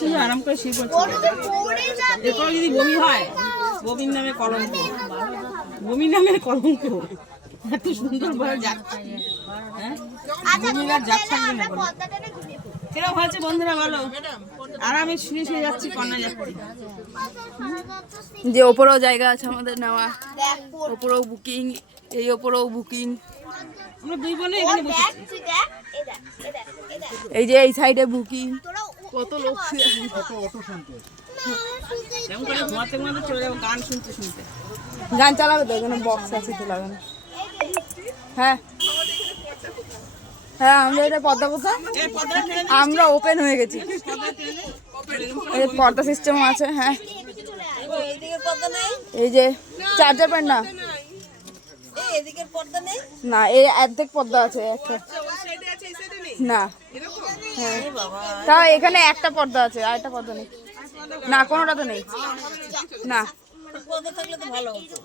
শুধু আরাম করে শুয়ে পড়ছে। এরপর যদি বমি হয়, বমির নামে কলঙ্ক, বমির নামের কলঙ্ক। এত সুন্দর ভাবে যাচ্ছে, হ্যাঁ বমির আর যাক থাকবে না। বলো কিরকম হয়েছে বন্ধুরা, বলো। আরামে শুয়ে শুয়ে যাচ্ছি, কন্যা যাচ্ছি। যে ওপরেও জায়গা আছে আমাদের নেওয়া, ওপরেও বুকিং, এই ওপরেও বুকিং। আমরা দুই বোনে এখানে বসেছি। এই যে এই সাইডে বুকিং, কত লোক শুয়ে আছে। এমন করে ঘুমাতে ঘুমাতে চলে যাবো, গান শুনতে শুনতে। গান চালাবে তো, এখানে বক্স আছে, তো লাগানো। হ্যাঁ হ্যাঁ, আমরা এটা পর্দা কোথায়, এই পর্দাটা টেনে দে, আমরা ওপেন হয়ে গেছি। পর্দাটা টেনে দে। এই পর্দা সিস্টেম আছে। হ্যাঁ এইদিকের পর্দা নেই, এই যে চার্জার প্যান্ট না, এদিকের পর্দা নেই। না এই অর্ধেক পর্দা আছে একটা, না হ্যাঁ তা এখানে একটা পর্দা আছে, আর একটা পর্দা নেই, না কোনোটাতে নেই, না পর্দা থাকলে তো ভালো হতো।